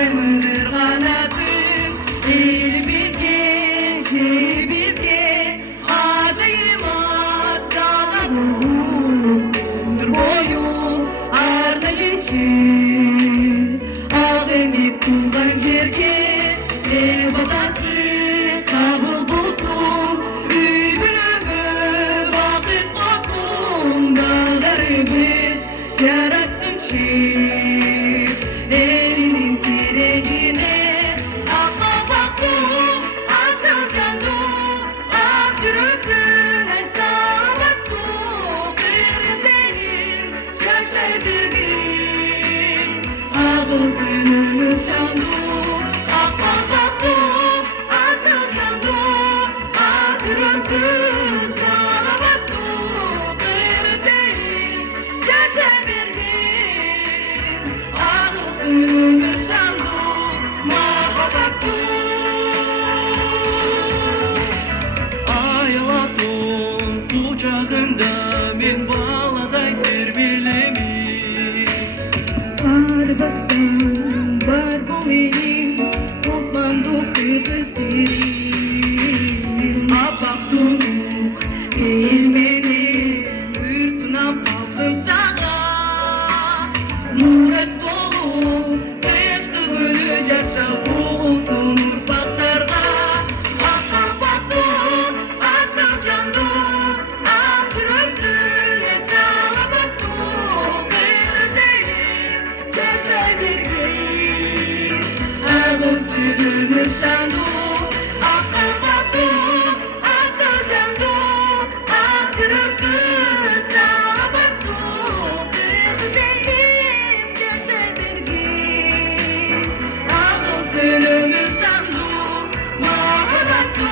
мөңір қанатын, ел бізге, жер бізге, адайымыз саға өмір бойы ардайыншын. Ақ емек туған жерге, батасы қабыл болсын, үй-бүлігі бақыт болсын, балдарымыз жарасыншы. Елінің керегіне ақ қабақты, асыл жанды, ақ жүректің ән саламатты, перзентің шашай берген ағылсын өмір жанды. Ақ қабақты, асыл жанды, ақ жүректің саламатты, перзентің шашай берген ағылсын өмір жанды, махаббатты. Аялатын құшағында мен баладай тербелемін. Бар бастан бар болайын, отмандық көпізерін. Апақ тұнық ел менен үрсінап қалдым саға. Мұрас болу, тышты күні жашау болсын ұрпақтарға. Ақ қабақты, асыл жанды, ақ жүректің ән саламатты, перзентің шашай берген ағылсын өмір жанды. Ақ қабақты, асыл жанды, ақ жүректің саламатты, перзентің шашай берген ағылсын өмір жанды, махаббатты.